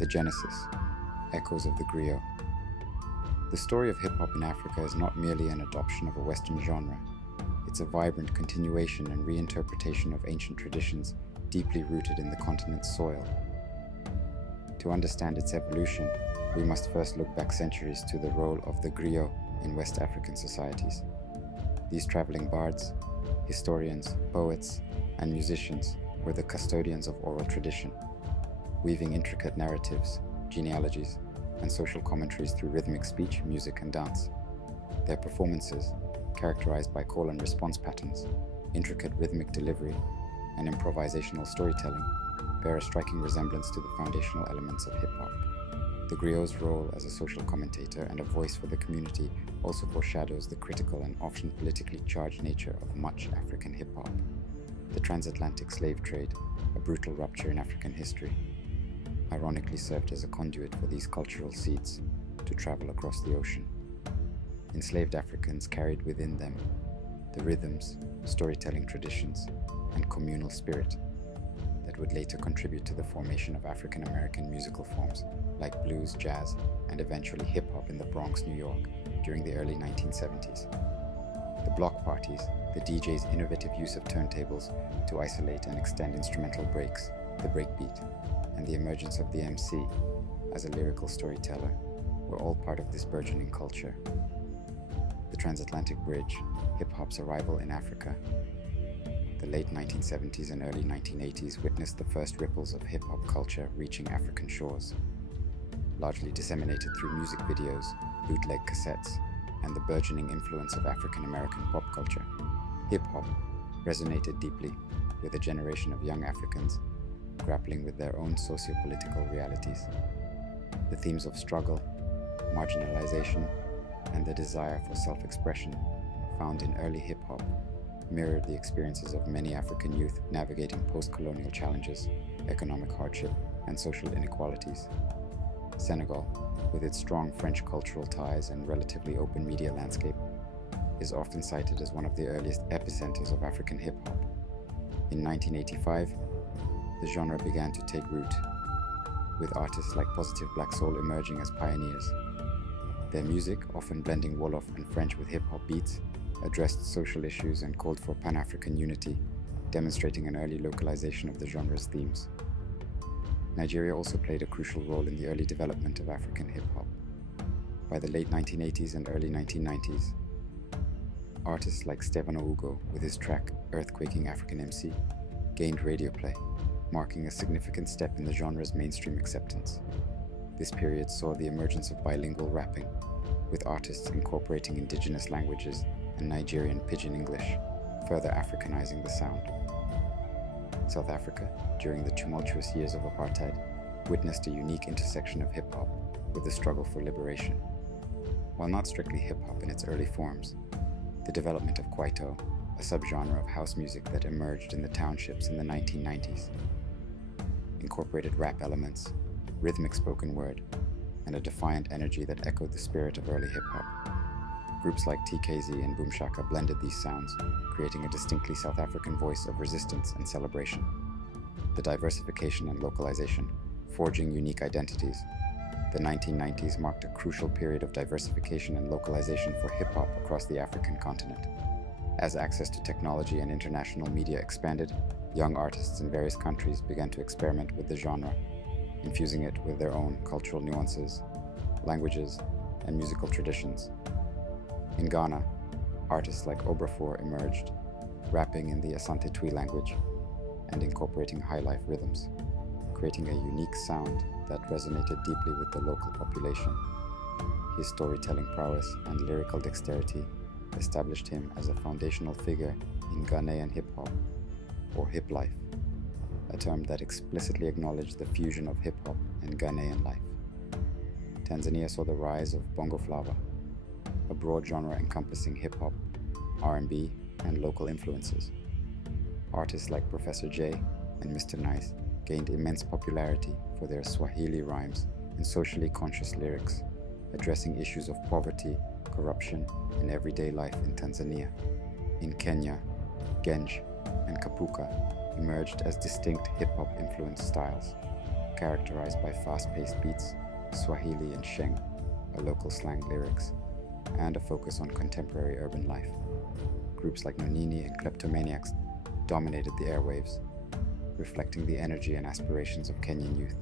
The Genesis, Echoes of the Griot. The story of hip-hop in Africa is not merely an adoption of a Western genre. It's a vibrant continuation and reinterpretation of ancient traditions deeply rooted in the continent's soil. To understand its evolution, we must first look back centuries to the role of the griot in West African societies. These traveling bards, historians, poets, and musicians were the custodians of oral tradition, weaving intricate narratives, genealogies, and social commentaries through rhythmic speech, music, and dance. Their performances, characterized by call and response patterns, intricate rhythmic delivery, and improvisational storytelling, bear a striking resemblance to the foundational elements of hip-hop. The griot's role as a social commentator and a voice for the community also foreshadows the critical and often politically charged nature of much African hip-hop. The transatlantic slave trade, a brutal rupture in African history, ironically served as a conduit for these cultural seeds to travel across the ocean. Enslaved Africans carried within them the rhythms, storytelling traditions, and communal spirit that would later contribute to the formation of African American musical forms like blues, jazz, and eventually hip-hop in the Bronx, New York during the early 1970s. The block parties, the DJ's innovative use of turntables to isolate and extend instrumental breaks, the breakbeat, and the emergence of the MC as a lyrical storyteller were all part of this burgeoning culture. The transatlantic bridge, hip-hop's arrival in Africa. The late 1970s and early 1980s witnessed the first ripples of hip-hop culture reaching African shores, largely disseminated through music videos, bootleg cassettes, and the burgeoning influence of African American pop culture. Hip-hop resonated deeply with a generation of young Africans grappling with their own socio-political realities. The themes of struggle, marginalization, and the desire for self-expression found in early hip-hop mirrored the experiences of many African youth navigating post-colonial challenges, economic hardship, and social inequalities. Senegal, with its strong French cultural ties and relatively open media landscape, is often cited as one of the earliest epicenters of African hip-hop. In 1985, the genre began to take root, with artists like Positive Black Soul emerging as pioneers. Their music, often blending Wolof and French with hip-hop beats, addressed social issues and called for Pan-African unity, demonstrating an early localization of the genre's themes. Nigeria also played a crucial role in the early development of African hip-hop. By the late 1980s and early 1990s, artists like Stefano Ugo, with his track Earthquaking African MC, gained radio play, marking a significant step in the genre's mainstream acceptance. This period saw the emergence of bilingual rapping, with artists incorporating indigenous languages and Nigerian Pidgin English, further Africanizing the sound. South Africa, during the tumultuous years of apartheid, witnessed a unique intersection of hip-hop with the struggle for liberation. While not strictly hip-hop in its early forms, the development of Kwaito, a subgenre of house music that emerged in the townships in the 1990s, incorporated rap elements, rhythmic spoken word, and a defiant energy that echoed the spirit of early hip-hop. Groups like TKZ and Boom Shaka blended these sounds, creating a distinctly South African voice of resistance and celebration. The diversification and localization, forging unique identities. The 1990s marked a crucial period of diversification and localization for hip-hop across the African continent. As access to technology and international media expanded, young artists in various countries began to experiment with the genre, infusing it with their own cultural nuances, languages, and musical traditions. In Ghana, artists like Obrafour emerged, rapping in the Asante Twi language and incorporating high-life rhythms, creating a unique sound that resonated deeply with the local population. His storytelling prowess and lyrical dexterity established him as a foundational figure in Ghanaian hip-hop, or hip life, a term that explicitly acknowledged the fusion of hip-hop and Ghanaian life. Tanzania saw the rise of Bongo Flava, a broad genre encompassing hip-hop, R&B, and local influences. Artists like Professor J and Mr. Nice gained immense popularity for their Swahili rhymes and socially conscious lyrics, addressing issues of poverty, corruption, and everyday life in Tanzania. In Kenya, Genj and Kapuka emerged as distinct hip-hop influenced styles, characterized by fast-paced beats, Swahili and Sheng, a local slang lyrics, and a focus on contemporary urban life. Groups like Nonini and Kleptomaniacs dominated the airwaves, reflecting the energy and aspirations of Kenyan youth.